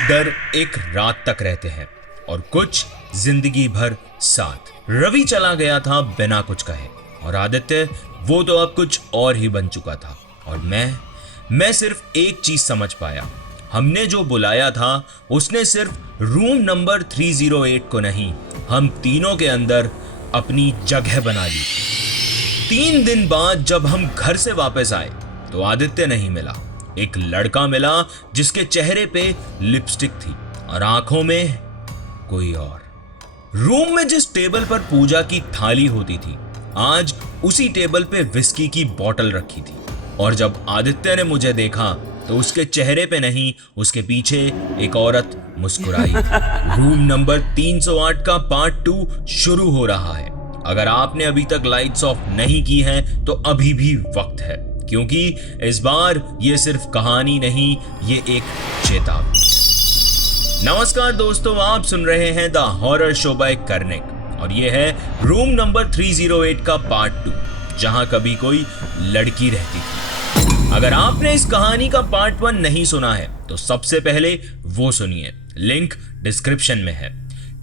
डर एक रात तक रहते हैं और कुछ जिंदगी भर साथ। रवि चला गया था बिना कुछ कहे और आदित्य वो तो अब कुछ और ही बन चुका था। और मैं सिर्फ एक चीज समझ पाया, हमने जो बुलाया था उसने सिर्फ रूम नंबर 308 को नहीं, हम तीनों के अंदर अपनी जगह बना ली। 3 दिन बाद जब हम घर से वापस आए तो आदित्य नहीं मिला। एक लड़का मिला जिसके चेहरे पे लिपस्टिक थी और आंखों में कोई और। रूम में जिस टेबल पर पूजा की थाली होती थी, आज उसी टेबल पे विस्की की बोतल रखी थी। और जब आदित्य ने मुझे देखा तो उसके चेहरे पे नहीं, उसके पीछे एक औरत मुस्कुराई। रूम नंबर 308 का पार्ट 2 शुरू हो रहा है। अगर आपने अभी तक लाइट्स ऑफ नहीं की हैं तो अभी भी वक्त है, क्योंकि इस बार ये सिर्फ कहानी नहीं, ये एक चेतावनी है। नमस्कार दोस्तों, आप सुन रहे हैं the horror show by Karnik और ये है रूम नंबर 308 का पार्ट 2, जहां कभी कोई लड़की रहती थी। अगर आपने इस कहानी का पार्ट 1 नहीं सुना है तो सबसे पहले वो सुनिए, लिंक डिस्क्रिप्शन में है।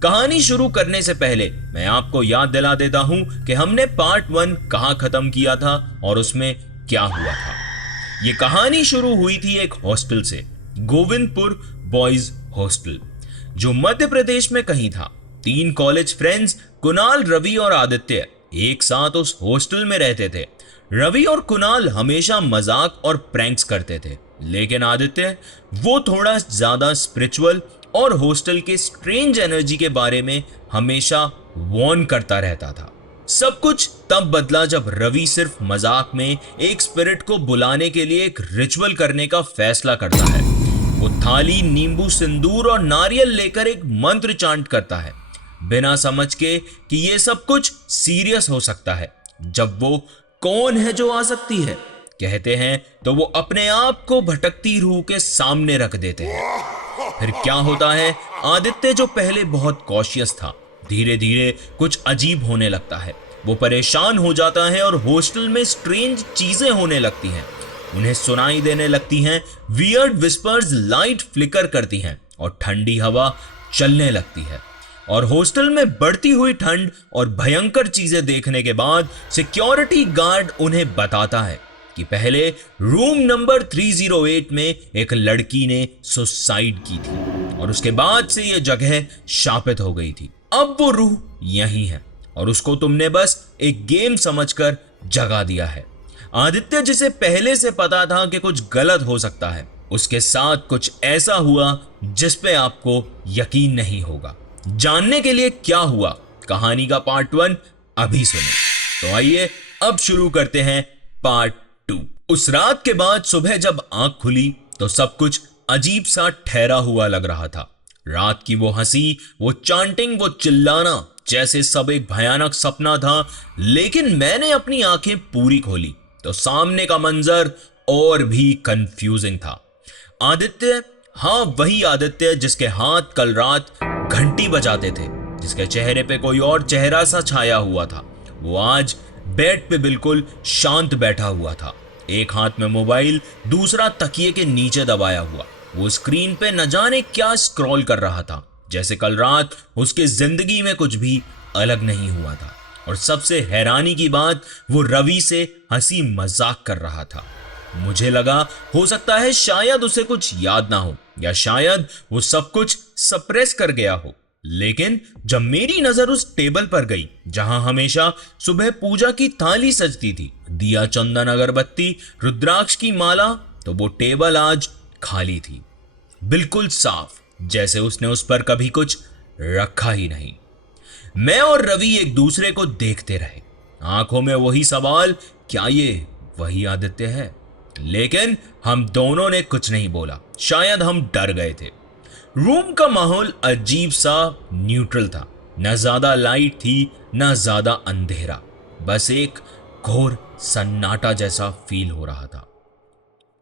कहानी शुरू करने से पहले मैं आपको याद दिला देता हूं कि हमने पार्ट 1 कहां खत्म किया था और उसमें क्या हुआ था। ये कहानी शुरू हुई थी एक हॉस्टल से, गोविंदपुर बॉयज हॉस्टल, जो मध्य प्रदेश में कहीं था। 3 कॉलेज फ्रेंड्स कुणाल, रवि और आदित्य एक साथ उस हॉस्टल में रहते थे। रवि और कुणाल हमेशा मजाक और प्रैंक्स करते थे, लेकिन आदित्य वो थोड़ा ज्यादा स्पिरिचुअल और हॉस्टल के स्ट्रेंज एनर्जी के बारे में हमेशा वार्न करता रहता था। सब कुछ तब बदला जब रवि सिर्फ मजाक में एक स्पिरिट को बुलाने के लिए एक रिचुअल करने का फैसला करता है। वो थाली, नींबू, सिंदूर और नारियल लेकर एक मंत्र चांट करता है, बिना समझ के कि ये सब कुछ सीरियस हो सकता है। जब वो कौन है जो आ सकती है कहते हैं तो वो अपने आप को भटकती रूह के सामने रख देते हैं। फिर क्या होता है, आदित्य जो पहले बहुत कॉशियस था, धीरे धीरे कुछ अजीब होने लगता है। वो परेशान हो जाता है और हॉस्टल में स्ट्रेंज चीजें होने लगती हैं। उन्हें सुनाई देने लगती हैं वियर्ड विस्पर्स, लाइट फ्लिकर करती हैं और ठंडी हवा चलने लगती है। और हॉस्टल में बढ़ती हुई ठंड और भयंकर चीजें देखने के बाद सिक्योरिटी गार्ड उन्हें बताता है कि पहले रूम नंबर 308 में एक लड़की ने सुसाइड की थी और उसके बाद से यह जगह शापित हो गई थी। अब वो रूह यही है और उसको तुमने बस एक गेम समझकर जगा दिया है। आदित्य, जिसे पहले से पता था कि कुछ गलत हो सकता है, उसके साथ कुछ ऐसा हुआ जिस पे आपको यकीन नहीं होगा। जानने के लिए क्या हुआ, कहानी का पार्ट 1 अभी सुने। तो आइए अब शुरू करते हैं पार्ट 2। उस रात के बाद सुबह जब आंख खुली तो सब कुछ अजीब सा ठहरा हुआ लग रहा था। रात की वो हंसी, वो चांटिंग, वो चिल्लाना, जैसे सब एक भयानक सपना था। लेकिन मैंने अपनी आंखें पूरी खोली तो सामने का मंजर और भी कंफ्यूजिंग था। आदित्य, हाँ वही आदित्य जिसके हाथ कल रात घंटी बजाते थे, जिसके चेहरे पे कोई और चेहरा सा छाया हुआ था, वो आज बेड पे बिल्कुल शांत बैठा हुआ था। एक हाथ में मोबाइल, दूसरा तकिए के नीचे दबाया हुआ। वो स्क्रीन पे न जाने क्या स्क्रॉल कर रहा था, जैसे कल रात उसके जिंदगी में कुछ भी अलग नहीं हुआ था। और सबसे हैरानी की बात, वो रवि से हंसी मजाक कर रहा था। मुझे लगा हो सकता है शायद उसे कुछ याद ना हो या शायद वो सब कुछ सप्रेस कर गया हो। लेकिन जब मेरी नजर उस टेबल पर गई जहां हमेशा सुबह पूजा की थाली सजती थी, दिया, चंदन, अगरबत्ती, रुद्राक्ष की माला, तो वो टेबल आज खाली थी, बिल्कुल साफ, जैसे उसने उस पर कभी कुछ रखा ही नहीं। मैं और रवि एक दूसरे को देखते रहे, आंखों में वही सवाल, क्या ये वही आदित्य है? लेकिन हम दोनों ने कुछ नहीं बोला, शायद हम डर गए थे। रूम का माहौल अजीब सा न्यूट्रल था, न ज्यादा लाइट थी न ज्यादा अंधेरा, बस एक घोर सन्नाटा जैसा फील हो रहा था।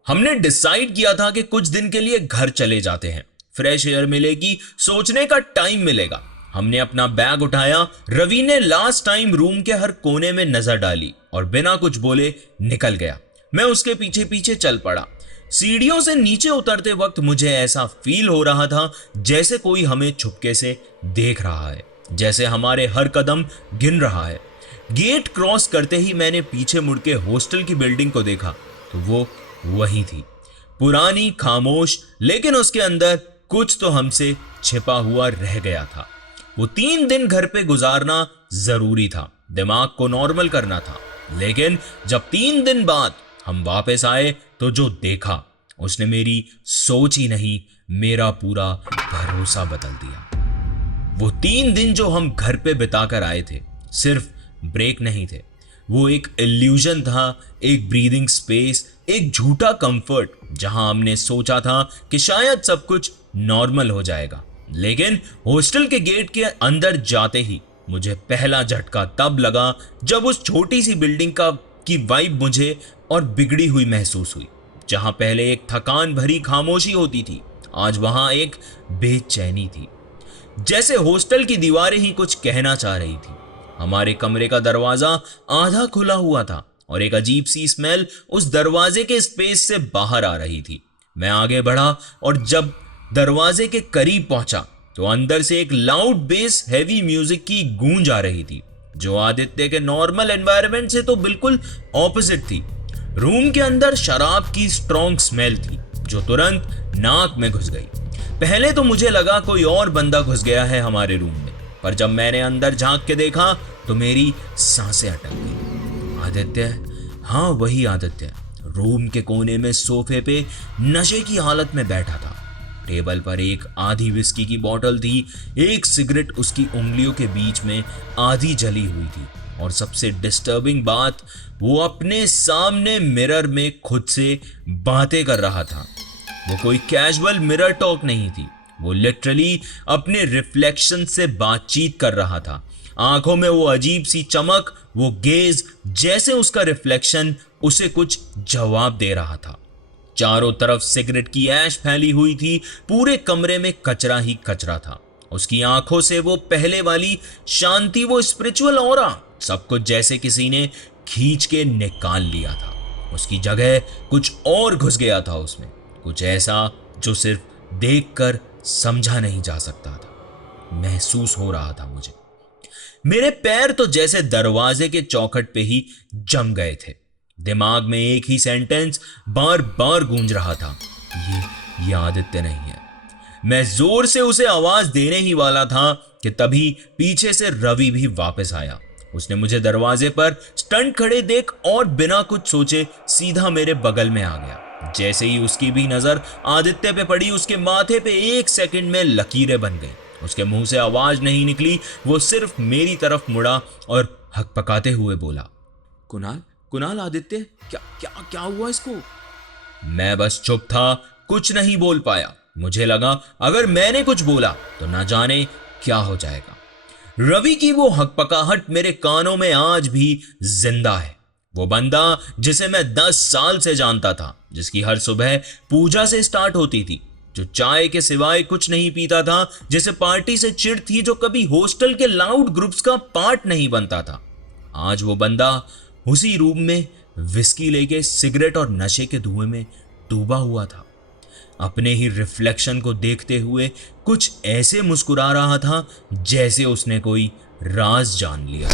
हमने डिसाइड किया था कि कुछ दिन के लिए घर चले जाते हैं, फ्रेश एयर मिलेगी, सोचने का टाइम मिलेगा। हमने अपना बैग उठाया, रवि ने लास्ट टाइम रूम के हर कोने में नजर डाली और बिना कुछ बोले निकल गया। मैं उसके पीछे पीछे चल पड़ा। सीढ़ियों से नीचे उतरते वक्त मुझे ऐसा फील हो रहा था जैसे कोई हमें छुपके से देख रहा है, जैसे हमारे हर कदम गिन रहा है। गेट क्रॉस करते ही मैंने पीछे मुड़ के हॉस्टल की बिल्डिंग को देखा तो वो वही थी, पुरानी, खामोश, लेकिन उसके अंदर कुछ तो हमसे छिपा हुआ रह गया था। वो 3 दिन घर पे गुजारना जरूरी था, दिमाग को नॉर्मल करना था, लेकिन जब 3 दिन बाद हम वापस आए तो जो देखा उसने मेरी सोच ही नहीं, मेरा पूरा भरोसा बदल दिया। वो 3 दिन जो हम घर पे बिताकर आए थे सिर्फ ब्रेक नहीं थे, वो एक इल्यूजन था, एक ब्रीदिंग स्पेस, एक झूठा कंफर्ट जहां हमने सोचा था कि शायद सब कुछ नॉर्मल हो जाएगा। लेकिन हॉस्टल के गेट के अंदर जाते ही मुझे पहला झटका तब लगा जब उस छोटी सी बिल्डिंग की वाइब मुझे और बिगड़ी हुई महसूस हुई। जहां पहले एक थकान भरी खामोशी होती थी, आज वहां एक बेचैनी थी, जैसे हॉस्टल की दीवारें ही कुछ कहना चाह रही थी। हमारे कमरे का दरवाजा आधा खुला हुआ था और एक अजीब सी स्मेल उस दरवाजे के स्पेस से बाहर आ रही थी। मैं आगे बढ़ा और जब दरवाजे के करीब पहुंचा तो अंदर से एक लाउड बेस हेवी म्यूजिक की गूंज आ रही थी, जो आदित्य के नॉर्मल एनवायरनमेंट से तो बिल्कुल ऑपोजिट थी। रूम के अंदर शराब की स्ट्रॉन्ग स्मेल थी जो तुरंत नाक में घुस गई। पहले तो मुझे लगा कोई और बंदा घुस गया है हमारे रूम में, पर जब मैंने अंदर झांक के देखा तो मेरी सांसें अटक गई। आदित्य, हाँ वही आदित्य, रूम के कोने में सोफे पे नशे की हालत में बैठा था। टेबल पर एक आधी विस्की की बोतल थी, एक सिगरेट उसकी उंगलियों के बीच में आधी जली हुई थी, और सबसे डिस्टर्बिंग बात, वो अपने सामने मिरर में खुद से बातें कर रहा था। वो कोई कैजुअल मिरर टॉक नहीं थी, वो लिटरली अपने रिफ्लेक्शन से बातचीत कर रहा था। आंखों में वो अजीब सी चमक, वो गेज, जैसे उसका रिफ्लेक्शन उसे कुछ जवाब दे रहा था। चारों तरफ सिगरेट की ऐश फैली हुई थी, पूरे कमरे में कचरा ही कचरा था। उसकी आंखों से वो पहले वाली शांति, वो स्पिरिचुअल ऑरा, सब कुछ जैसे किसी ने खींच के निकाल लिया था। उसकी जगह कुछ और घुस गया था उसमें, कुछ ऐसा जो सिर्फ देखकर समझा नहीं जा सकता था, महसूस हो रहा था मुझे। मेरे पैर तो जैसे दरवाजे के चौखट पे ही जम गए थे। दिमाग में एक ही सेंटेंस बार बार गूंज रहा था, ये आदित्य नहीं है। मैं जोर से उसे आवाज देने ही वाला था कि तभी पीछे से रवि भी वापस आया। उसने मुझे दरवाजे पर स्टंट खड़े देख और बिना कुछ सोचे सीधा मेरे बगल में आ गया। जैसे ही उसकी भी नजर आदित्य पे पड़ी, उसके माथे पे एक सेकंड में लकीरें बन गई। उसके मुंह से आवाज नहीं निकली, वो सिर्फ मेरी तरफ मुड़ा और हकपकाते हुए बोला, कुणाल, कुणाल, आदित्य, क्या क्या क्या हुआ इसको? मैं बस चुप था, कुछ नहीं बोल पाया। मुझे लगा अगर मैंने कुछ बोला तो ना जाने क्या हो जाएगा। रवि की वो हकपकाहट मेरे कानों में आज भी जिंदा है। वो बंदा जिसे मैं 10 साल से जानता था, जिसकी हर सुबह पूजा से स्टार्ट होती थी, जो चाय के सिवाय कुछ नहीं पीता था, जिसे पार्टी से चिढ़ थी, जो कभी हॉस्टल के लाउड ग्रुप्स का पार्ट नहीं बनता था। आज वो बंदा उसी रूम में विस्की लेके सिगरेट और नशे के धुएं में डूबा हुआ था। अपने ही रिफ्लेक्शन को देखते हुए कुछ ऐसे मुस्कुरा रहा था जैसे उसने कोई राज जान लिया।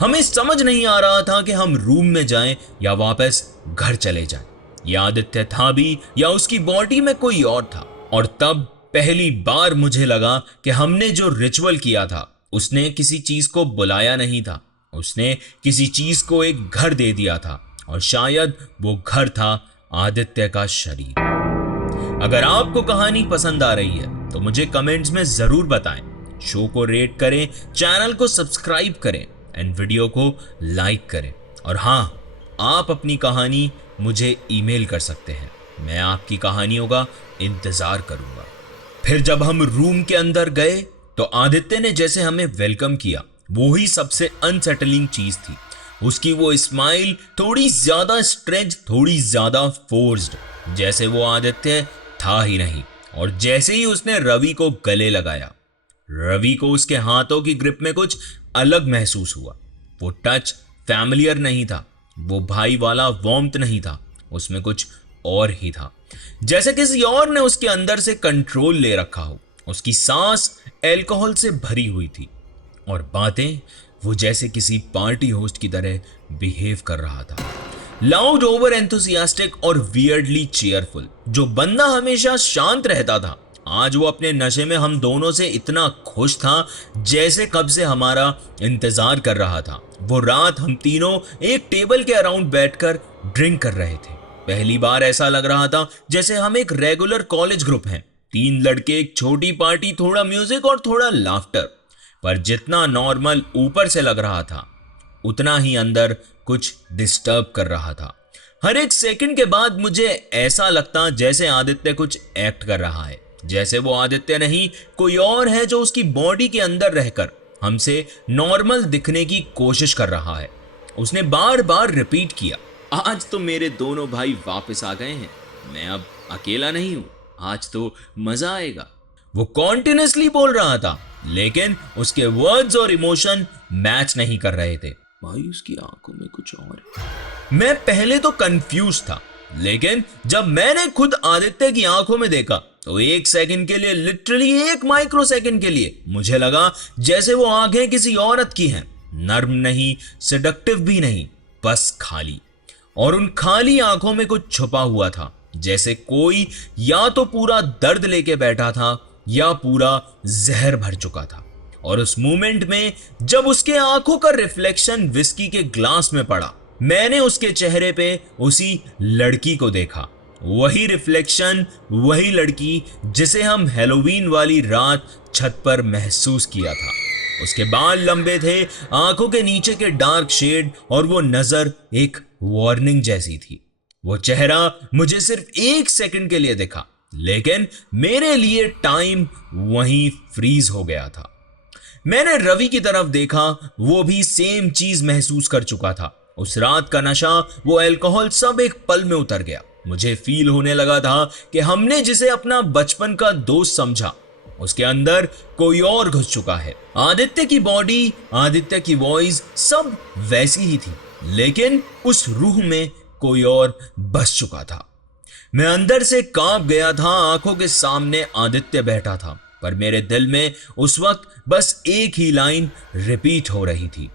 हमें समझ नहीं आ रहा था कि हम रूम में जाएं या वापस घर चले जाएं। या आदित्य था भी या उसकी बॉडी में कोई और था। और तब पहली बार मुझे लगा कि हमने जो रिचुअल किया था, उसने किसी चीज को बुलाया नहीं था, उसने किसी चीज को एक घर दे दिया था, और शायद वो घर था आदित्य का शरीर। अगर आपको कहानी पसंद आ रही है तो मुझे कमेंट्स में जरूर बताएं, शो को रेट करें, चैनल को सब्सक्राइब करें एंड वीडियो को लाइक करें। और हाँ, आप अपनी कहानी मुझे ईमेल कर सकते हैं, मैं आपकी कहानियों का इंतजार करूंगा। फिर जब हम रूम के अंदर गए तो आदित्य ने जैसे हमें वेलकम किया, वो ही सबसे अनसेटलिंग चीज थी। उसकी वो स्माइल थोड़ी ज्यादा स्ट्रेच, थोड़ी ज्यादा फोर्स्ड, जैसे वो आदित्य था ही नहीं। और जैसे ही उसने रवि को गले लगाया, रवि को उसके हाथों की ग्रिप में कुछ अलग महसूस हुआ। वो टच फैमिलियर नहीं था, वो भाई वाला वार्मथ नहीं था, उसमें कुछ और ही था, जैसे किसी और ने उसके अंदर से कंट्रोल ले रखा हो। उसकी सांस अल्कोहल से भरी हुई थी और बातें वो जैसे किसी पार्टी होस्ट की तरह बिहेव कर रहा था। लाउड, ओवर एंथुसियास्टिक और वियर्डली चीयरफुल। जो बंदा हमेशा शांत रहता था, आज वो अपने नशे में हम दोनों से इतना खुश था जैसे कब से हमारा इंतजार कर रहा था। वो रात हम तीनों एक टेबल के अराउंड बैठकर ड्रिंक कर रहे थे। पहली बार ऐसा लग रहा था जैसे हम एक रेगुलर कॉलेज ग्रुप हैं, 3 लड़के, एक छोटी पार्टी, थोड़ा म्यूजिक और थोड़ा लाफ्टर। पर जितना नॉर्मल ऊपर से लग रहा था, उतना ही अंदर कुछ डिस्टर्ब कर रहा था। हर एक सेकंड के बाद मुझे ऐसा लगता जैसे आदित्य कुछ एक्ट कर रहा है, जैसे वो आदित्य नहीं कोई और है जो उसकी बॉडी के अंदर रहकर हमसे नॉर्मल दिखने की कोशिश कर रहा है। उसने बार बार रिपीट किया, आज तो मेरे दोनों भाई वापस आ गए हैं, मैं अब अकेला नहीं हूं, आज तो मजा आएगा। वो कॉन्टिन्यूसली बोल रहा था, लेकिन उसके वर्ड्स और इमोशन मैच नहीं कर रहे थे। भाई उसकी आंखों में कुछ और है। मैं पहले तो कंफ्यूज था, लेकिन जब मैंने खुद आदित्य की आंखों में देखा तो एक सेकंड के लिए, लिटरली एक माइक्रो सेकंड के लिए मुझे लगा जैसे वो आंखें किसी औरत की हैं, नर्म नहीं, सेडक्टिव भी नहीं, बस खाली। और उन खाली आंखों में कुछ छुपा हुआ था, जैसे कोई या तो पूरा दर्द लेके बैठा था या पूरा जहर भर चुका था। और उस मोमेंट में जब उसके आंखों का रिफ्लेक्शन विस्की के ग्लास में पड़ा, मैंने उसके चेहरे पे उसी लड़की को देखा। वही रिफ्लेक्शन, वही लड़की जिसे हम हैलोवीन वाली रात छत पर महसूस किया था। उसके बाल लंबे थे, आंखों के नीचे के डार्क शेड, और वो नजर एक वार्निंग जैसी थी। वो चेहरा मुझे सिर्फ एक सेकंड के लिए दिखा, लेकिन मेरे लिए टाइम वहीं फ्रीज हो गया था। मैंने रवि की तरफ देखा, वो भी सेम चीज महसूस कर चुका था। उस रात का नशा, वो अल्कोहल, सब एक पल में उतर गया। मुझे फील होने लगा था कि हमने जिसे अपना बचपन का दोस्त समझा, उसके अंदर कोई और घुस चुका है। आदित्य की बॉडी, आदित्य की वॉइस, सब वैसी ही थी, लेकिन उस रूह में कोई और बस चुका था। मैं अंदर से कांप गया था। आंखों के सामने आदित्य बैठा था, पर मेरे दिल में उस वक्त बस एक ही लाइन रिपीट हो रही थी,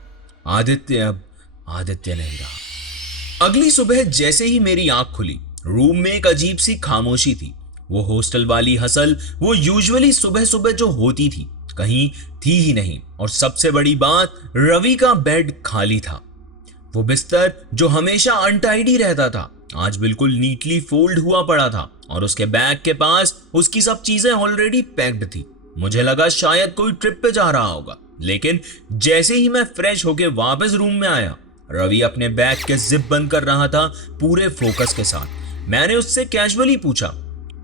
आदित्य अब आदित्य नहीं रहा। अगली सुबह जैसे ही मेरी आंख खुली, रूम में एक अजीब सी खामोशी थी। वो हॉस्टल वाली हसल, वो यूजुअली सुबह सुबह जो होती थी, कहीं थी ही नहीं। और सबसे बड़ी बात, रवि का बेड खाली था। वो बिस्तर जो हमेशा अनटाइडी रहता था, आज बिल्कुल नीटली फोल्ड हुआ पड़ा था, और उसके बैग के पास उसकी सब चीजें ऑलरेडी पैक्ड थी। मुझे लगा शायद कोई ट्रिप पे जा रहा होगा, लेकिन जैसे ही मैं फ्रेश होके वापस रूम में आया, रवि अपने बैग के जिप बंद कर रहा था पूरे फोकस के साथ। मैंने उससे कैजुअली पूछा,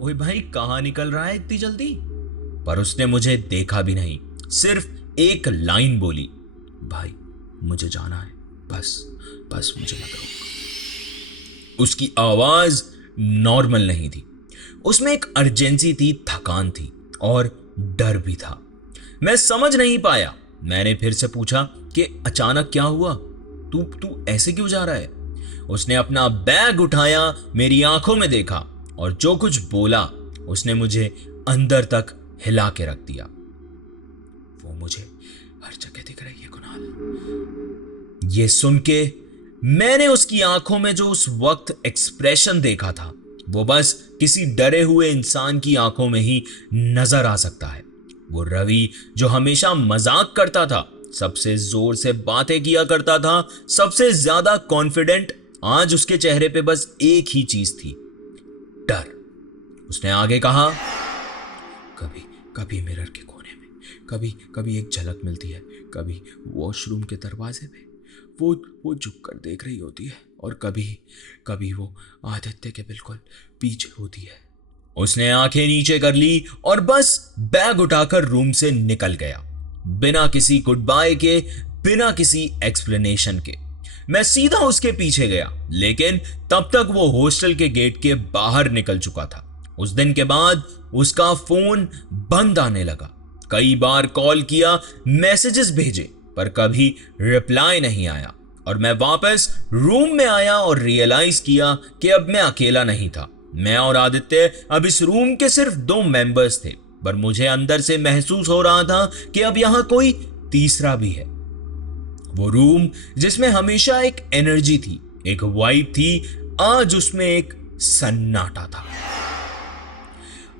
ओए भाई कहाँ निकल रहा है इतनी जल्दी? पर उसने मुझे देखा भी नहीं, सिर्फ एक लाइन बोली, भाई मुझे जाना है, बस मुझे मत रोक। उसकी आवाज नॉर्मल नहीं थी, उसमें एक अर्जेंसी थी, थकान थी और डर भी था। मैं समझ नहीं पाया। मैंने फिर से पूछा कि अचानक क्या हुआ, तू ऐसे क्यों जा रहा है? उसने अपना बैग उठाया, मेरी आंखों में देखा, और जो कुछ बोला उसने मुझे अंदर तक हिला के रख दिया। वो मुझे हर जगह दिख रही है कुणाल। ये सुन के मैंने उसकी आंखों में जो उस वक्त एक्सप्रेशन देखा था, वो बस किसी डरे हुए इंसान की आंखों में ही नजर आ सकता है। वो रवि जो हमेशा मजाक करता था, सबसे जोर से बातें किया करता था, सबसे ज्यादा कॉन्फिडेंट, आज उसके चेहरे पे बस एक ही चीज थी, डर। उसने आगे कहा, कभी मिरर के कोने में, कभी एक झलक मिलती है, कभी वॉशरूम के दरवाजे पे वो झुककर देख रही होती है, और कभी वो आदित्य के बिल्कुल पीछे होती है। उसने आंखें नीचे कर ली और बस बैग उठाकर रूम से निकल गया, बिना किसी गुड बाय के, बिना किसी एक्सप्लेनेशन के। मैं सीधा उसके पीछे गया, लेकिन तब तक वो हॉस्टल के गेट के बाहर निकल चुका था। उस दिन के बाद उसका फोन बंद आने लगा। कई बार कॉल किया, मैसेजेस भेजे, पर कभी रिप्लाई नहीं आया। और मैं वापस रूम में आया और रियलाइज किया कि अब मैं अकेला नहीं था। मैं और आदित्य अब इस रूम के सिर्फ 2 मेंबर्स थे, पर मुझे अंदर से महसूस हो रहा था कि अब यहां कोई तीसरा भी है। वो रूम जिसमें हमेशा एक एनर्जी थी, एक वाइब थी, आज उसमें एक सन्नाटा था।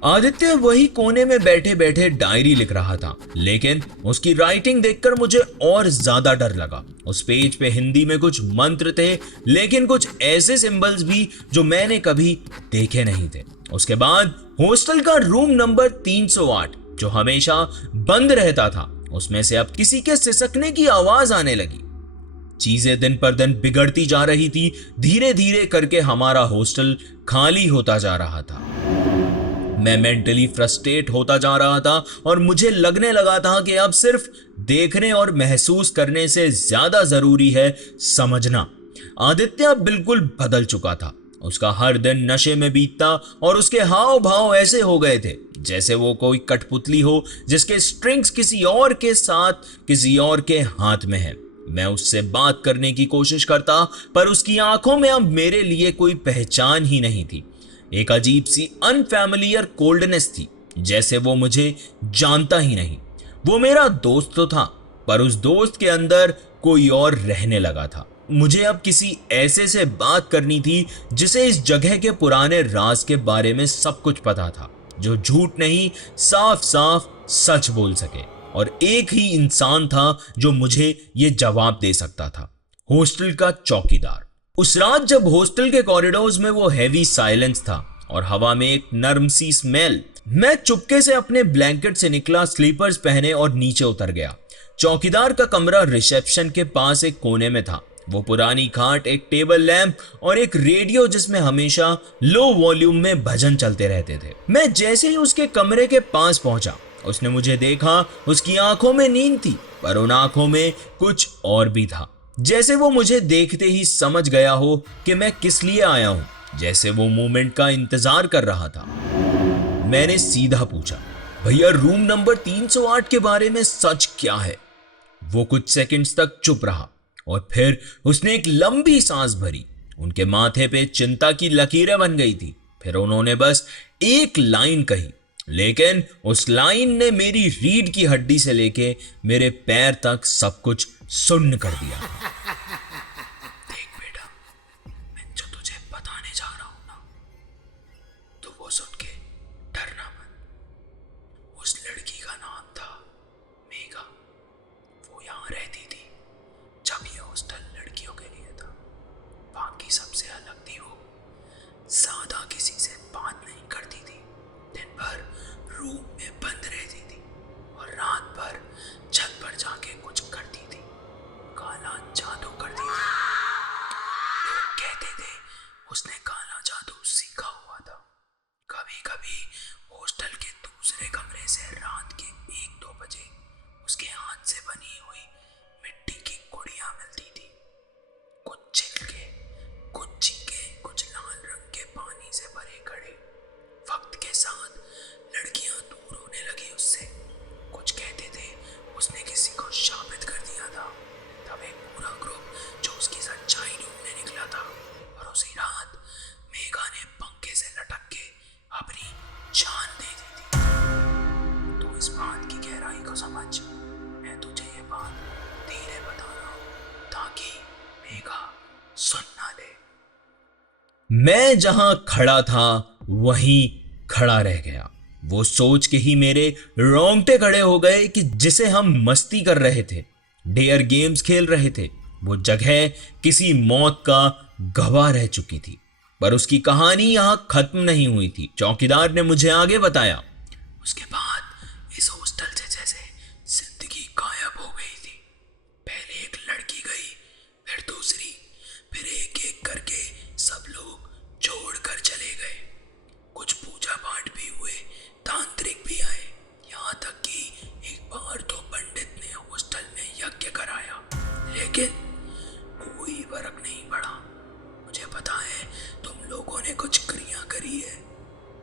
आदित्य वही कोने में बैठे बैठे डायरी लिख रहा था, लेकिन उसकी राइटिंग देखकर मुझे और ज्यादा डर लगा। उस पेज पे हिंदी में कुछ मंत्र थे, लेकिन कुछ ऐसे सिंबल्स भी जो मैंने कभी देखे नहीं थे। उसके बाद हॉस्टल का रूम नंबर 308 जो हमेशा बंद रहता था, उसमें से अब किसी के सिसकने की आवाज आने लगी। चीजें दिन पर दिन बिगड़ती जा रही थी। धीरे धीरे करके हमारा हॉस्टल खाली होता जा रहा था। मैं मेंटली फ्रस्ट्रेट होता जा रहा था और मुझे लगने लगा था कि अब सिर्फ देखने और महसूस करने से ज्यादा जरूरी है समझना। आदित्य अब बिल्कुल बदल चुका था। उसका हर दिन नशे में बीतता और उसके हाव भाव ऐसे हो गए थे जैसे वो कोई कठपुतली हो जिसके स्ट्रिंग्स किसी और के साथ किसी और के हाथ में है। मैं उससे बात करने की कोशिश करता, पर उसकी आंखों में अब मेरे लिए कोई पहचान ही नहीं थी। एक अजीब सी अनफैमिलियर कोल्डनेस थी, जैसे वो मुझे जानता ही नहीं। वो मेरा दोस्त तो था, पर उस दोस्त के अंदर कोई और रहने लगा था। मुझे अब किसी ऐसे से बात करनी थी जिसे इस जगह के पुराने राज के बारे में सब कुछ पता था, जो झूठ नहीं साफ साफ सच बोल सके। और एक ही इंसान था जो मुझे ये जवाब दे सकता था, हॉस्टल का चौकीदार। उस रात जब हॉस्टल के कॉरिडोर्स में वो हैवी साइलेंस था और हवा में एक नर्म सी स्मेल, मैं चुपके से अपने ब्लैंकेट से निकला, स्लीपर्स पहने और नीचे उतर गया। चौकीदार का कमरा रिसेप्शन के पास एक कोने में था। वो पुरानी खाट, एक टेबल लैंप और एक रेडियो जिसमें हमेशा लो वॉल्यूम में भजन चलते रहते थे। मैं जैसे ही उसके कमरे के पास पहुंचा, उसने मुझे देखा। उसकी आंखों में नींद थी, पर उन आंखों में कुछ और भी था। जैसे वो मुझे देखते ही समझ गया हो कि मैं किस लिए आया हूं, जैसे वो मोमेंट का इंतजार कर रहा था। मैंने सीधा पूछा, भैया रूम नंबर 308 के बारे में सच क्या है? वो कुछ सेकंड्स तक चुप रहा और फिर उसने एक लंबी सांस भरी। उनके माथे पे चिंता की लकीरें बन गई थी। फिर उन्होंने बस एक लाइन कही, लेकिन उस लाइन ने मेरी रीढ़ की हड्डी से लेके मेरे पैर तक सब कुछ सुन्न कर दिया। देख बेटा, मैं जो तुझे बताने जा रहा हूं ना, तो वो सुन के डरना मत। उस लड़की का नाम था मेघा। वो यहाँ रहती थी जब ये हॉस्टल लड़कियों के लिए था। बाकी सबसे अलग थी वो। ज्यादा किसी से बात नहीं करती थी, दिन भर रूम में बंद रहती थी और रात भर छत पर जाके कुछ करती थी, काला जादू करती थी। लोग कहते थे उसने काला जादू सीखा हुआ था। कभी कभी हॉस्टल के दूसरे कमरे से रात के 1-2 बजे उसके हाथ से बनी हुई मिट्टी की गुड़ियां मिलती थी। कुछ छिलके, कुछ चीखे, कुछ लाल रंग के पानी से भरे घड़े। वक्त के साथ लड़कियां दूर होने लगी उससे। कुछ कहते थे उसने किसी को शापित कर दिया था। तब एक पूरा ग्रुप जो उसकी सच्चाई ढूंढने निकला था, और उसी रात मेघा ने पंखे से लटक के अपनी जान दे दी थी। तो इस बात की गहराई को समझ, मैं तुझे ये बात धीरे बता रहा हूं ताकि मेघा सुन ना ले। मैं जहां खड़ा था वहीं खड़ा रह गया। वो सोच के ही मेरे रोंगटे खड़े हो गए कि जिसे हम मस्ती कर रहे थे, डेयर गेम्स खेल रहे थे, वो जगह किसी मौत का गवाह रह चुकी थी। पर उसकी कहानी यहां खत्म नहीं हुई थी। चौकीदार ने मुझे आगे बताया, उसके बाद इस हॉस्टल से जैसे जिंदगी गायब हो गई थी। पहले एक लड़की गई, फिर दूसरी, फिर एक एक करके सब लोग छोड़कर चले गए। कुछ पूजा पाठ भी हुए, तांत्रिक भी आए, यहाँ तक कि एक बार तो पंडित ने हॉस्टल में यज्ञ कराया, लेकिन कोई फर्क नहीं पड़ा। मुझे पता है तुम लोगों ने कुछ क्रिया करी है,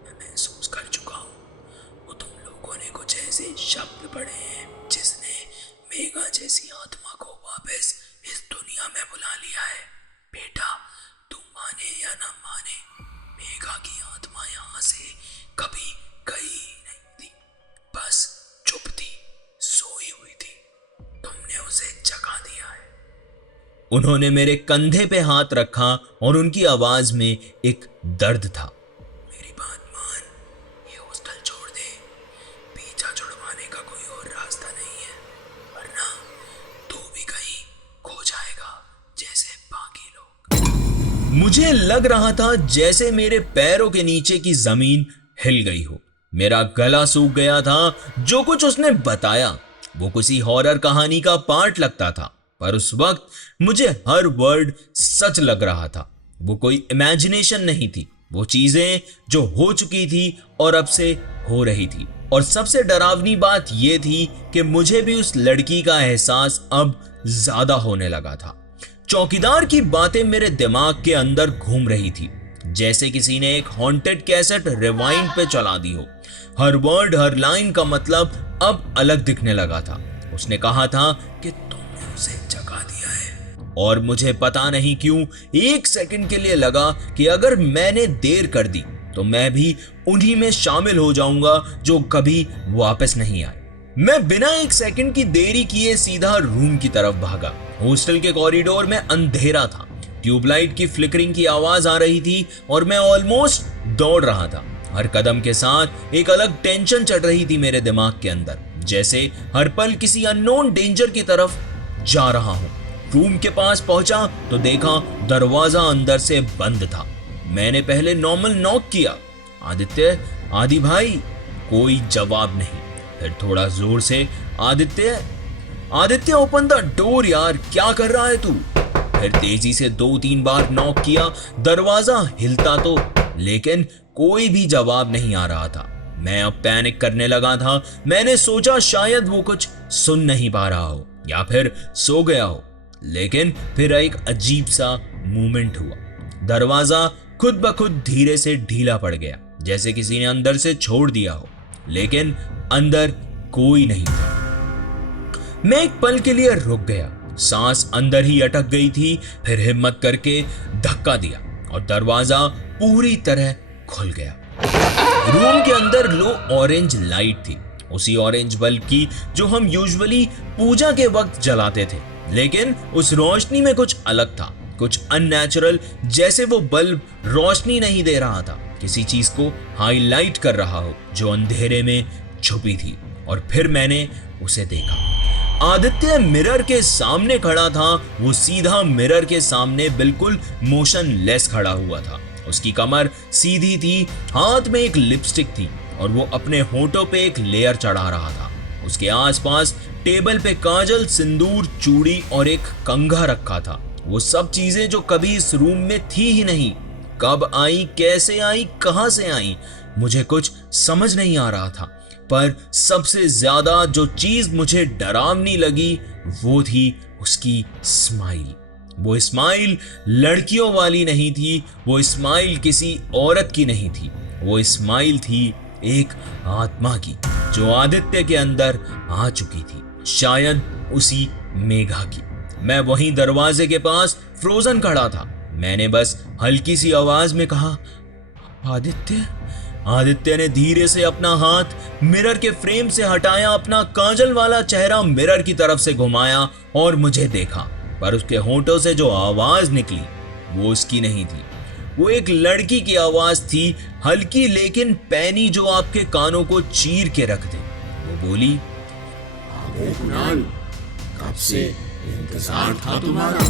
मैं महसूस कर चुका हूँ। वो तुम लोगों ने कुछ ऐसे शब्द पढ़े हैं जिसने मेघा जैसी आत्मा को वापस इस दुनिया में बुला मेघा की आत्मा यहाँ से कभी गई ही नहीं थी, बस चुप थी, सोई हुई थी। तुमने उसे जगा दिया है। उन्होंने मेरे कंधे पे हाथ रखा और उनकी आवाज में एक दर्द था। मेरी बात मान, ये हॉस्टल छोड़ दे। पीछा छुड़वाने का कोई और रास्ता नहीं है, वरना तू भी कहीं खो जाएगा जैसे बाकी लोग। मुझे लग रहा था जैसे मेरे पैरों के नीचे की जमीन हिल गई हो। मेरा गला सूख गया था। जो कुछ उसने बताया वो किसी हॉरर कहानी का पार्ट लगता था, पर उस वक्त मुझे हर वर्ड सच लग रहा था। वो कोई इमेजिनेशन नहीं थी, वो चीजें जो हो चुकी थी और अब से हो रही थी। और सबसे डरावनी बात यह थी कि मुझे भी उस लड़की का एहसास अब ज्यादा होने लगा था। चौकीदार की बातें मेरे दिमाग के अंदर घूम रही थी, जैसे किसी ने एक हॉन्टेड कैसेट रिवाइंड पे चला दी हो। हर वर्ड, हर लाइन का मतलब अब अलग दिखने लगा था। उसने कहा था कि तुमने उसे जगा दिया है, और मुझे पता नहीं क्यों एक सेकंड के लिए लगा कि अगर मैंने देर कर दी तो मैं भी उन्हीं में शामिल हो जाऊंगा जो कभी वापस नहीं आए। मैं बिना एक सेकंड की देरी किए सीधा रूम की तरफ भागा। हॉस्टल के कॉरिडोर में अंधेरा था, ट्यूबलाइट की फ्लिकरिंग की आवाज आ रही थी और मैं ऑलमोस्ट दौड़ रहा था। हर कदम के साथ एक अलग टेंशन चढ़ रही थी मेरे दिमाग के अंदर, जैसे हर पल किसी अननोन डेंजर की तरफ जा रहा हूं। रूम के पास पहुंचा तो देखा दरवाजा अंदर से बंद था। मैंने पहले नॉर्मल नॉक किया, आदित्य, आदि भाई। कोई जवाब नहीं। फिर थोड़ा जोर से, Aditya, Aditya open the door यार, क्या कर रहा है तू? फिर तेजी से 2-3 बार नॉक किया। दरवाजा हिलता तो, लेकिन कोई भी जवाब नहीं आ रहा था। मैं अब पैनिक करने लगा था। मैंने सोचा शायद वो कुछ सुन नहीं पा रहा हो या फिर सो गया हो, लेकिन फिर एक अजीब सा मूवमेंट हुआ। दरवाजा खुद ब खुद धीरे से ढीला पड़ गया, जैसे किसी ने अंदर से छोड़ दिया हो, लेकिन अंदर कोई नहीं था। मैं एक पल के लिए रुक गया, सांस अंदर ही अटक गई थी। फिर हिम्मत करके धक्का दिया और दरवाजा पूरी तरह खुल गया। रूम के अंदर लो ऑरेंज लाइट थी, उसी ऑरेंज बल्ब की जो हम यूजुअली पूजा के वक्त जलाते थे, लेकिन उस रोशनी में कुछ अलग था, कुछ अननेचुरल, जैसे वो बल्ब रोशनी नहीं दे रहा था, किसी चीज को हाईलाइट कर रहा हो जो अंधेरे में छुपी थी। और फिर मैंने उसे देखा। आदित्य मिरर के सामने खड़ा था। वो सीधा मिरर के सामने बिल्कुल मोशनलेस खड़ा हुआ था। उसकी कमर सीधी थी, हाथ में एक लिपस्टिक थी और वो अपने होठों पे एक लेयर चढ़ा रहा था। उसके आसपास टेबल पे काजल, सिंदूर, चूड़ी और एक कंघा रखा था। वो सब चीजें जो कभी इस रूम में थी ही नहीं। कब आई, कैसे आई, कहां से आई, मुझे कुछ समझ नहीं आ रहा था। पर सबसे ज्यादा जो चीज मुझे डरावनी लगी वो थी उसकी स्माइल। वो स्माइल लड़कियों वाली नहीं थी, वो स्माइल किसी औरत की नहीं थी, वो स्माइल थी एक आत्मा की जो आदित्य के अंदर आ चुकी थी, शायद उसी मेघा की। मैं वहीं दरवाजे के पास फ्रोजन खड़ा था। मैंने बस हल्की सी आवाज में कहा, आदित्य। आदित्य ने धीरे से अपना हाथ मिरर के फ्रेम से हटाया, अपना काजल वाला चेहरा मिरर की तरफ से घुमाया और मुझे देखा। पर उसके होठों से जो आवाज निकली वो उसकी नहीं थी, वो एक लड़की की आवाज थी, हल्की लेकिन पैनी, जो आपके कानों को चीर के रख दे। वो बोली, कुणाल, कब से इंतजार था तुम्हारा।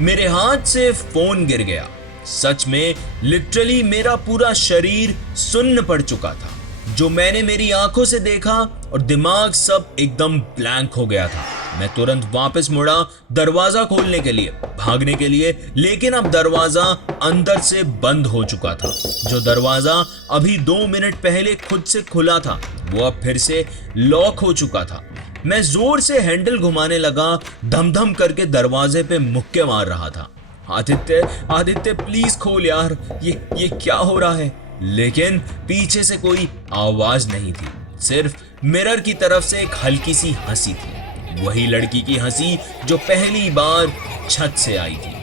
मेरे हाथ से फोन गिर गया। सच में लिटरली मेरा पूरा शरीर सुन्न पड़ चुका था। जो मैंने मेरी आंखों से देखा और दिमाग सब एकदम ब्लैंक हो गया था। मैं तुरंत वापस मुड़ा दरवाजा खोलने के लिए, भागने के लिए, लेकिन अब दरवाजा अंदर से बंद हो चुका था। जो दरवाजा अभी 2 मिनट पहले खुद से खुला था वो अब फिर से लॉक हो चुका था। मैं जोर से हैंडल घुमाने लगा, धम-धम करके दरवाजे पे मुक्के मार रहा था। आदित्य, आदित्य प्लीज खोल यार, ये क्या हो रहा है। लेकिन पीछे से कोई आवाज नहीं थी, सिर्फ मिरर की तरफ से एक हल्की सी हंसी थी, वही लड़की की हंसी जो पहली बार छत से आई थी,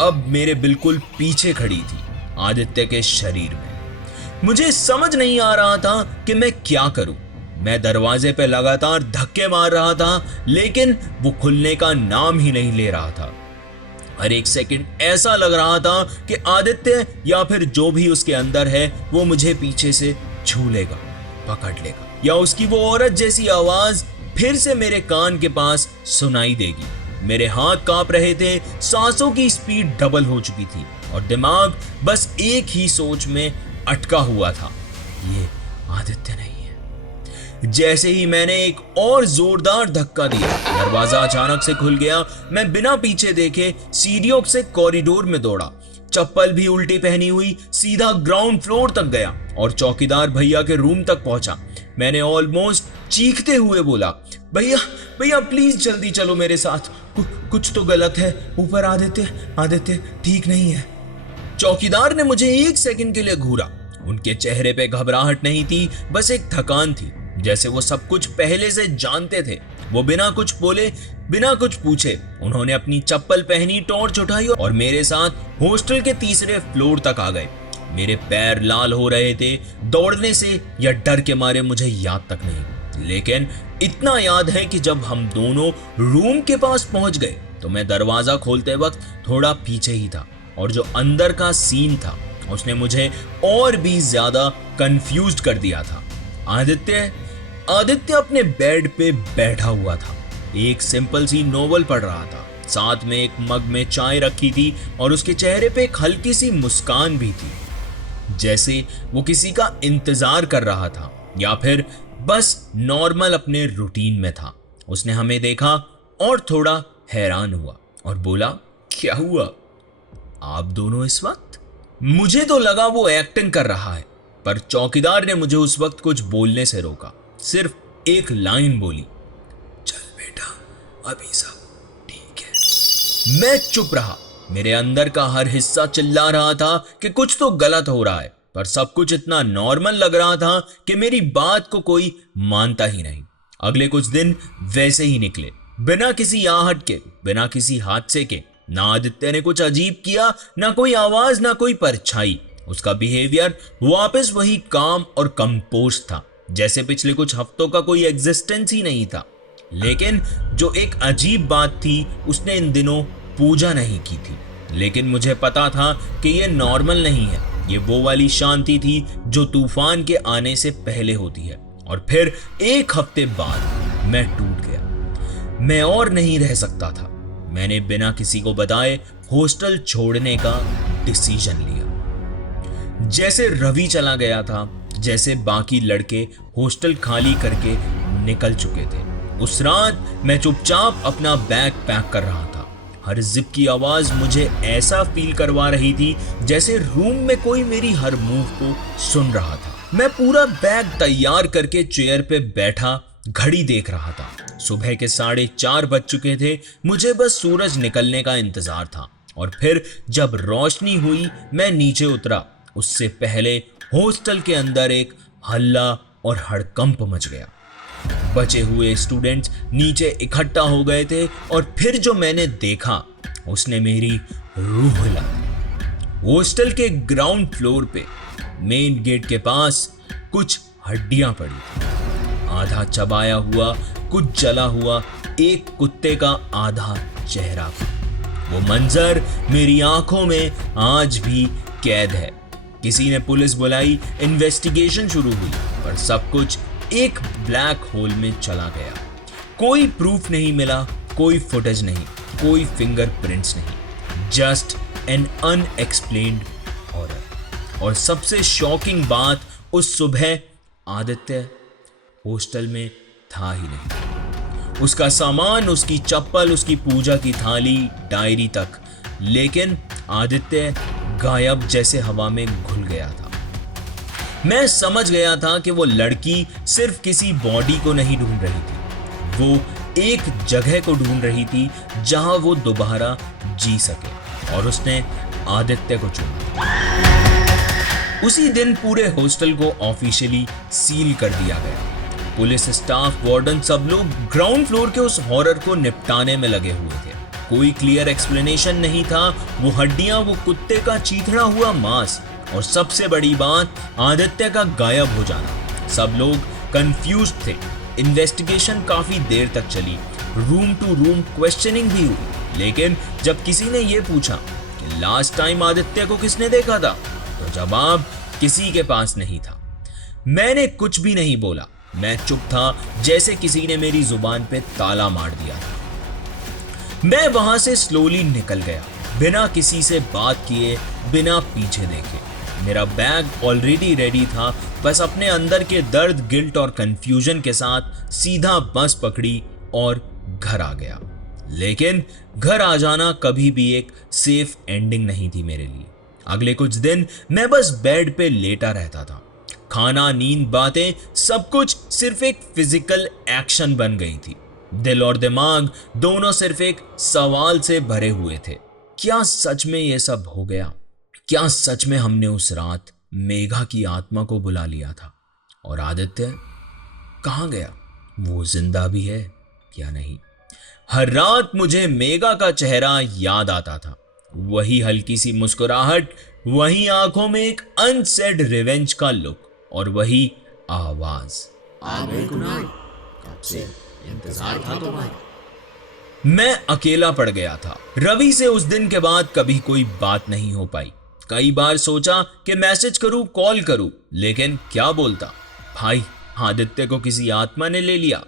अब मेरे बिल्कुल पीछे खड़ी थी। आदित्य के शरीर में। मुझे समझ नहीं आ रहा था कि मैं क्या करूं। मैं दरवाजे पे लगातार धक्के मार रहा था, लेकिन वो खुलने का नाम ही नहीं ले रहा था। हर एक सेकंड ऐसा लग रहा था कि आदित्य या फिर जो भी उसके अंदर है वो मुझे पीछे से छू लेगा, पकड़ लेगा, या उसकी वो औरत जैसी आवाज फिर से मेरे कान के पास सुनाई देगी। मेरे हाथ कांप रहे थे, सांसों की स्पीड डबल हो चुकी थी और दिमाग बस एक ही सोच में अटका हुआ था, ये आदित्य नहीं है। जैसे ही मैंने एक और जोरदार धक्का दिया, दरवाजा अचानक से खुल गया। मैं बिना पीछे देखे सीढ़ियों से कॉरिडोर में दौड़ा, चप्पल भी उल्टी पहनी हुई, सीधा ग्राउंड फ्लोर तक गया और चौकीदार भैया के रूम तक पहुंचा। मैंने ऑलमोस्ट चीखते हुए बोला, भैया भैया प्लीज जल्दी चलो मेरे साथ, कुछ तो गलत है, ऊपर आदित्य ठीक नहीं है। चौकीदार ने मुझे एक सेकंड के लिए घूरा। उनके चेहरे पे घबराहट नहीं थी, बस एक थकान थी, जैसे वो सब कुछ पहले से जानते थे। वो बिना कुछ बोले, बिना कुछ पूछे उन्होंने अपनी चप्पल पहनी, टॉर्च उठाई और मेरे साथ हॉस्टल के तीसरे फ्लोर तक आ गए। मेरे पैर लाल हो रहे थे दौड़ने से या डर के मारे, मुझे याद तक नहीं, लेकिन इतना याद है कि जब हम दोनों रूम के पास पहुंच गए तो मैं दरवाजा खोलते वक्त थोड़ा पीछे ही था और जो अंदर का सीन था उसने मुझे और भी ज्यादा कंफ्यूज्ड कर दिया था। आदित्य अपने बेड पे बैठा हुआ था, एक सिंपल सी नोवेल पढ़ रहा था, साथ में एक मग में चाय रखी थी और उसके चेहरे पे एक हल्की सी मुस्कान भी थी, जैसे वो किसी का इंतजार कर रहा था या फिर बस नॉर्मल अपने रूटीन में था। उसने हमें देखा और थोड़ा हैरान हुआ और बोला, क्या हुआ आप दोनों इस वक्त? मुझे तो लगा वो एक्टिंग कर रहा है, पर चौकीदार ने मुझे उस वक्त कुछ बोलने से रोका। सिर्फ एक लाइन बोली, चल बेटा अभी सब ठीक है। मैं चुप रहा। मेरे अंदर का हर हिस्सा चिल्ला रहा था कि कुछ तो गलत हो रहा है, पर सब कुछ इतना नॉर्मल लग रहा था कि मेरी बात को कोई मानता ही नहीं। अगले कुछ दिन वैसे ही निकले, बिना किसी आहट के, बिना किसी हादसे के। ना आदित्य ने कुछ अजीब किया, ना कोई आवाज, ना कोई परछाई। उसका बिहेवियर वापस वही काम और कंपोज था, जैसे पिछले कुछ हफ्तों का कोई एग्जिस्टेंस ही नहीं था। लेकिन जो एक अजीब बात थी, उसने इन दिनों पूजा नहीं की थी। लेकिन मुझे पता था कि ये नॉर्मल नहीं है, ये वो वाली शांति थी जो तूफान के आने से पहले होती है। और फिर एक हफ्ते बाद मैं टूट गया। मैं और नहीं रह सकता था। मैंने बिना किसी को बताए हॉस्टल छोड़ने का डिसीजन लिया। जैसे रवि चला गया था, जैसे बाकी लड़के हॉस्टल खाली करके निकल चुके थे, उस रात मैं चुपचाप अपना बैग पैक कर रहा था। हर जिप की आवाज मुझे ऐसा फील करवा रही थी जैसे रूम में कोई मेरी हर मूव को सुन रहा था। मैं पूरा बैग तैयार करके चेयर पे बैठा घड़ी देख रहा था। सुबह के 4:30 बज चुके थे। मुझे बस सूरज निकलने का इंतजार था और फिर जब रोशनी हुई मैं नीचे उतरा। उससे पहले हॉस्टल के अंदर एक हल्ला और हड़कंप मच गया। बचे हुए स्टूडेंट्स नीचे इकट्ठा हो गए थे और फिर जो मैंने देखा उसने मेरी रूह हिला दी। हॉस्टल के ग्राउंड फ्लोर पे मेन गेट के पास कुछ हड्डियां पड़ी थी, आधा चबाया हुआ, कुछ जला हुआ, एक कुत्ते का आधा चेहरा। वो मंजर मेरी आंखों में आज भी कैद है। किसी ने पुलिस बुलाई, इन्वेस्टिगेशन शुरू हुई, पर सब कुछ एक ब्लैक होल में चला गया। कोई प्रूफ नहीं मिला, कोई फुटेज नहीं, कोई फिंगरप्रिंट्स नहीं, जस्ट एन अनएक्सप्लेन्ड हॉरर। और सबसे शॉकिंग बात, उस सुबह आदित्य हॉस्टल में था ही नहीं। उसका सामान, उसकी चप्पल, उसकी पूजा की थाली, डायरी तक, लेकिन आदित्य गायब, जैसे हवा में घुल गया था। मैं समझ गया था कि वो लड़की सिर्फ किसी बॉडी को नहीं ढूंढ रही थी, वो एक जगह को ढूंढ रही थी जहां वो दोबारा जी सके, और उसने आदित्य को चुना। उसी दिन पूरे हॉस्टल को ऑफिशियली सील कर दिया गया। पुलिस स्टाफ, वार्डन, सब लोग ग्राउंड फ्लोर के उस हॉरर को निपटाने में लगे हुए थे। कोई क्लियर एक्सप्लेनेशन नहीं था। वो हड्डियां, वो कुत्ते का चीथड़ा हुआ मांस, और सबसे बड़ी बात आदित्य का गायब हो जाना। सब लोग कंफ्यूज थे। इन्वेस्टिगेशन काफी देर तक चली, रूम टू रूम क्वेश्चनिंग भी हुई, लेकिन जब किसी ने यह पूछा कि लास्ट टाइम आदित्य को किसने देखा था, तो जवाब किसी के पास नहीं था। मैंने कुछ भी नहीं बोला। मैं चुप था, जैसे किसी ने मेरी जुबान पे ताला मार दिया था। मैं वहां से स्लोली निकल गया, बिना किसी से बात किए, बिना पीछे देखे। मेरा बैग ऑलरेडी रेडी था, बस अपने अंदर के दर्द, गिल्ट और कंफ्यूजन के साथ सीधा बस पकड़ी और घर आ गया। लेकिन घर आ जाना कभी भी एक सेफ एंडिंग नहीं थी मेरे लिए। अगले कुछ दिन मैं बस बेड पे लेटा रहता था। खाना, नींद, बातें, सब कुछ सिर्फ एक फिजिकल एक्शन बन गई थी। दिल और दिमाग दोनों सिर्फ एक सवाल से भरे हुए थे। क्या सच में ये सब हो गया? क्या सच में हमने उस रात मेघा की आत्मा को बुला लिया था? और आदित्य कहाँ गया? वो जिंदा भी है या नहीं? हर रात मुझे मेघा का चेहरा याद आता था। वही हल्की सी मुस्कुराहट, वही आंखों में एक अनसेड रिवेंज का लुक और वही आवाज। आ गए कुणाल, कब से इंतजार था तुम्हारा। मैं अकेला पड़ गया था। रवि से उस दिन के बाद कभी कोई बात नहीं हो पाई। कई बार सोचा कि मैसेज करूं, कॉल करूं, लेकिन क्या बोलता? भाई, आदित्य को किसी आत्मा ने ले लिया।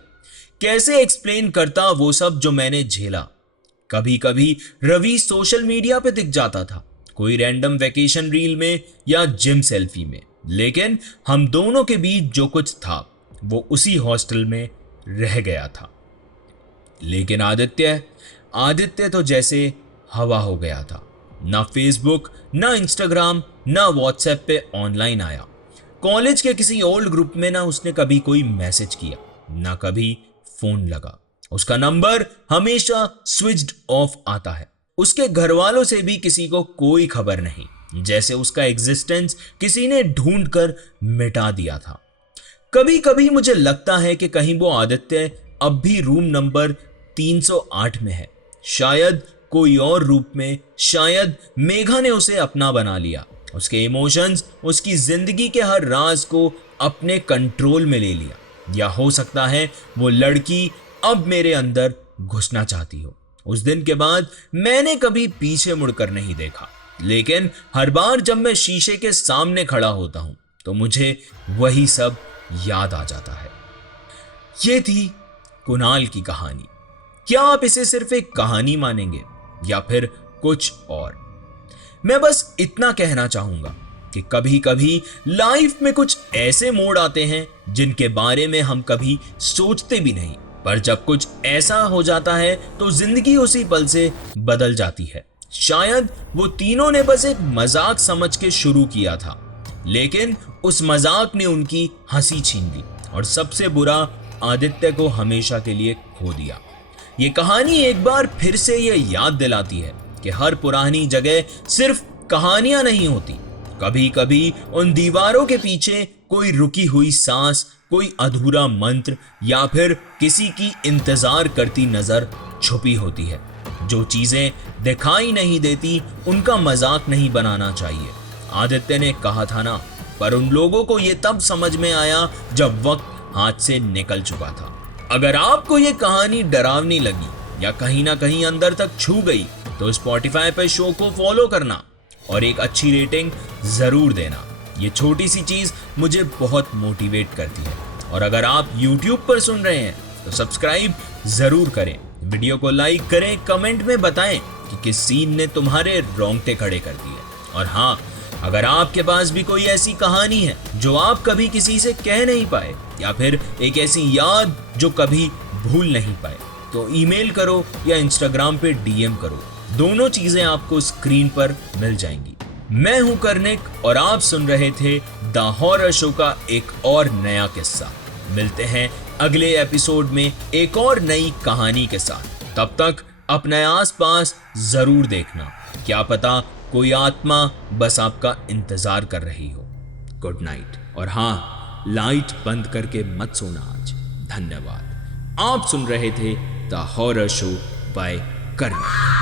कैसे एक्सप्लेन करता वो सब जो मैंने झेला? कभी कभी रवि सोशल मीडिया पे दिख जाता था, कोई रैंडम वेकेशन रील में या जिम सेल्फी में, लेकिन हम दोनों के बीच जो कुछ था वो उसी हॉस्टल में रह गया था। लेकिन आदित्य तो जैसे हवा हो गया था। ना फेसबुक, ना इंस्टाग्राम, ना व्हाट्सएप पे ऑनलाइन आया। कॉलेज के किसी ओल्ड ग्रुप में ना उसने कभी कोई मैसेज किया, ना कभी फोन लगा। उसका नंबर हमेशा स्विच्ड ऑफ आता है। उसके घर वालों से भी किसी को कोई खबर नहीं, जैसे उसका एग्जिस्टेंस किसी ने ढूंढ कर मिटा दिया था। कभी कभी मुझे लगता है कि कहीं वो आदित्य अब भी रूम नंबर 308 में है, शायद कोई और रूप में। शायद मेघा ने उसे अपना बना लिया, उसके इमोशंस, उसकी जिंदगी के हर राज को अपने कंट्रोल में ले लिया। या हो सकता है वो लड़की अब मेरे अंदर घुसना चाहती हो। उस दिन के बाद मैंने कभी पीछे मुड़कर नहीं देखा, लेकिन हर बार जब मैं शीशे के सामने खड़ा होता हूं तो मुझे वही सब याद आ जाता है। ये थी कुणाल की कहानी। क्या आप इसे सिर्फ एक कहानी मानेंगे या फिर कुछ और? मैं बस इतना कहना चाहूंगा कि कभी कभी लाइफ में कुछ ऐसे मोड़ आते हैं जिनके बारे में हम कभी सोचते भी नहीं, पर जब कुछ ऐसा हो जाता है तो जिंदगी उसी पल से बदल जाती है। शायद वो तीनों ने बस एक मजाक समझ के शुरू किया था, लेकिन उस मजाक ने उनकी हंसी छीन ली और सबसे बुरा, आदित्य को हमेशा के लिए खो दिया। ये कहानी एक बार फिर से ये याद दिलाती है कि हर पुरानी जगह सिर्फ कहानियां नहीं होती। कभी कभी उन दीवारों के पीछे कोई रुकी हुई सांस, कोई अधूरा मंत्र या फिर किसी की इंतजार करती नजर छुपी होती है। जो चीजें दिखाई नहीं देती उनका मजाक नहीं बनाना चाहिए। आदित्य ने कहा था ना, पर उन लोगों को ये तब समझ में आया जब वक्त हाथ से निकल चुका था। अगर आपको ये कहानी डरावनी लगी या कहीं ना कहीं अंदर तक छू गई तो स्पॉटिफाई पे शो को फॉलो करना और एक अच्छी रेटिंग जरूर देना। ये छोटी सी चीज मुझे बहुत मोटिवेट करती है। और अगर आप YouTube पर सुन रहे हैं तो सब्सक्राइब जरूर करें, वीडियो को लाइक करें, कमेंट में बताएं कि किस सीन ने तुम्हारे रोंगटे खड़े कर दिए। और हाँ, अगर आपके पास भी कोई ऐसी कहानी है जो आप कभी किसी से कह नहीं पाए या फिर एक ऐसी याद जो कभी भूल नहीं पाए, तो ईमेल करो या इंस्टाग्राम पे DM करो। दोनों चीजें आपको स्क्रीन पर मिल जाएंगी। मैं हूं कर्णिक और आप सुन रहे थे द हॉरर शो का एक और नया किस्सा। मिलते हैं अगले एपिसोड में एक और नई कहानी के साथ। तब तक अपने आसपास जरूर देखना, क्या पता कोई आत्मा बस आपका इंतजार कर रही हो। Good night. और हाँ, लाइट बंद करके मत सोना आज। धन्यवाद। आप सुन रहे थे the horror show by Karnik.